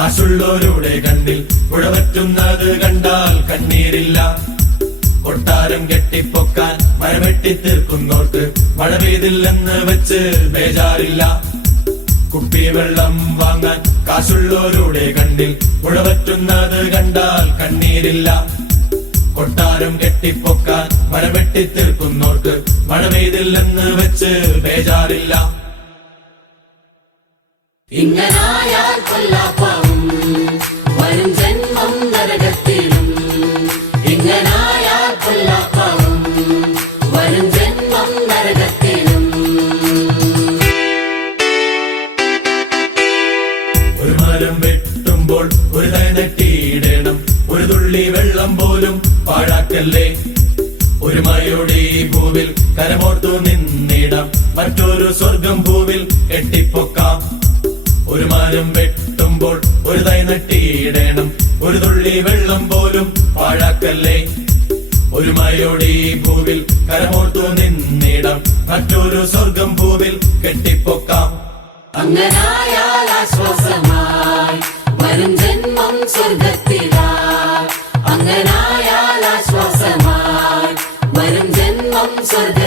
കാശുള്ളോരുടെ കണ്ണിൽ ഉഴവറ്റുന്നത് കണ്ടാൽ കണ്ണീരില്ല. കൊട്ടാരം കെട്ടിപ്പൊക്കാൻ മരമെട്ടി തീർക്കുന്നോർക്ക് മഴ പെയ്തില്ലെന്ന് വെച്ച് ബേജാറില്ല. കുപ്പിവെള്ളം വാങ്ങാൻ കാശുള്ളോരുടെ കണ്ണിൽ ഉഴവറ്റുന്നത് കണ്ടാൽ കണ്ണീരില്ല. കൊട്ടാരം കെട്ടിപ്പൊക്കാൻ മരമെട്ടി തീർക്കുന്നോർക്ക് മഴ പെയ്തില്ലെന്ന് വെച്ച് ബേജാറില്ല. ഇങ്ങനായാൽ കൊല്ലാപ്പാവും വരും ജന്മം നരകത്തിലും. ഇങ്ങനായാൽ കൊല്ലാപ്പാവും വരും ജന്മം നരകത്തിലും. ഒരു മരം വെട്ടുമ്പോൾ ഒരു തൈ നട്ടിയിടണം. ഒരു തുള്ളി വെള്ളം പോലും പാഴാക്കല്ലേ. ഒരു മഴയുടെ ഈ ഭൂവിൽ കരമോർത്തു നിന്നിടാം. മറ്റൊരു സ്വർഗം ഭൂവിൽ കെട്ടിപ്പൊക്കാം. ഒരു മരം വെട്ടുമ്പോൾ ഒരു തൈ നട്ടിയിടണം. ഒരു തുള്ളി വെള്ളം പോലും പാഴാക്കല്ലേ. ഒരു മഴയുടെ ഈ ഭൂവിൽ കരമോർത്തു നിന്നിടാം. മറ്റൊരു സ്വർഗം ഭൂവിൽ കെട്ടിപ്പൊക്കാം. അങ്ങനായാൽ ആശ്വാസമായി വരും ജന്മം സ്വർഗത്തിലായി. അങ്ങനായാൽ ആശ്വാസമായി വരും ജന്മം സ്വർഗ